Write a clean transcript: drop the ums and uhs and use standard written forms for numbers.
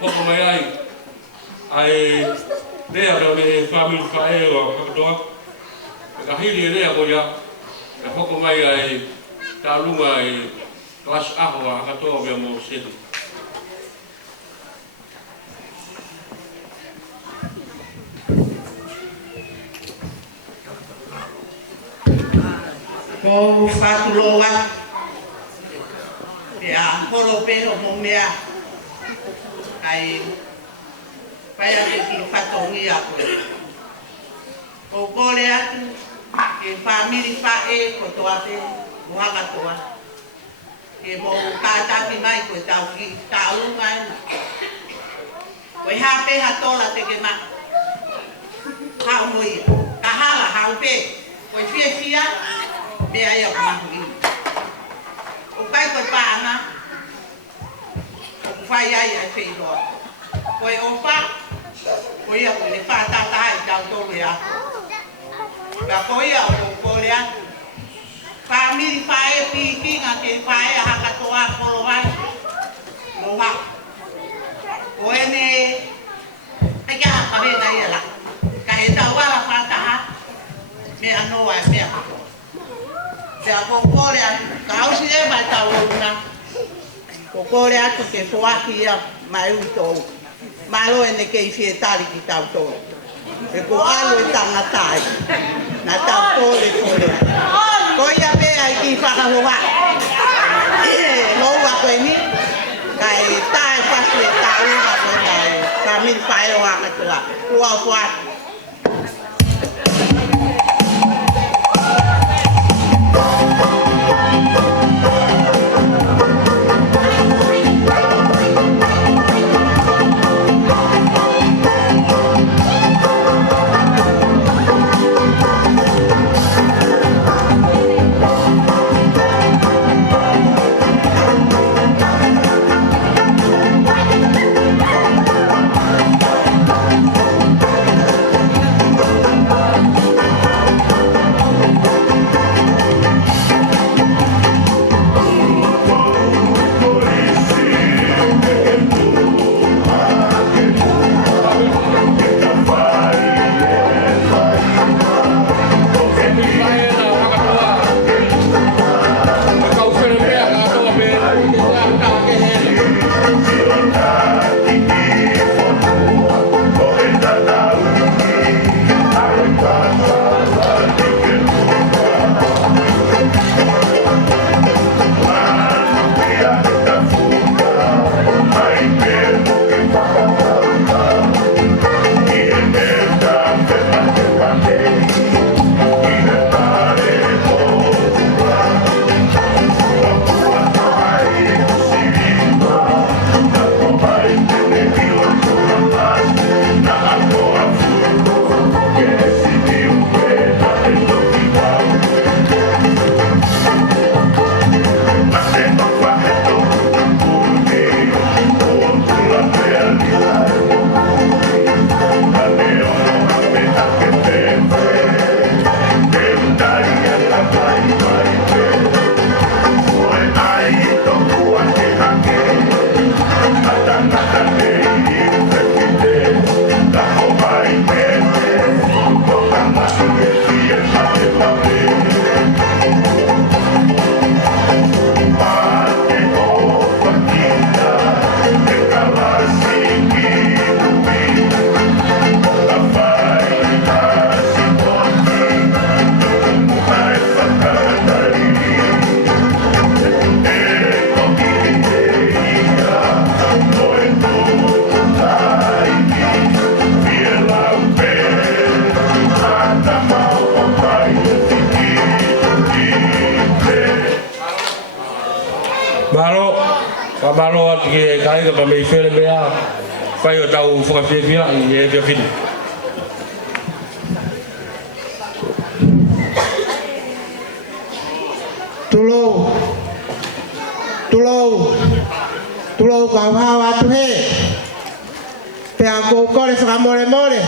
Poko mai ai lea reo ne whamil whae o kakatoa. Ka hiri e lea ko ia, e poko mai ai tālunga ai klas aho a kakatoa mea mo seti. Ko whatuloa, e a horo peho mo mea, ai whai ake ki whatongi a koe. Ko kore atu, ke whamiri whae ko toa te muhaka toa. Ke mo kātaki mai koe tau ki tālunga ena. Koe hape hatola te ke ma. Hau moi, ka hala hau pe, koe fia me ai au mahui. O kai koe pāna, o whai ai ai whenua. Koe opa, koe ia koe le whātata ai tau tōre ako. Ka koe ia o kore aku. Whamiri whae pikinga ke whae a hakatoa koro ai. Moha. Koe ne, heke haka hena ia la. Ka he tau ala whātaha, me anoa e mea katoa. Te a kokore atu, ka hausi e mai tau oruna. Kokore atu ke whoaki ia mai utou. Malo e ne kei fie tari ki tau tōre. E ko alo e tangatai. Na tau tōre kore atu. Ko ia pe ai ki whakahoha. Loua koe ni. Kai tae whasi e tau unga koe kai. Ka miri whae o haka tua. Kua o whaki. Malo ke kai ka me fere bea fai o tau whakawhiawhia i e pia whini. Tulou ka hawa atu he. Te a kōkore whakamore more.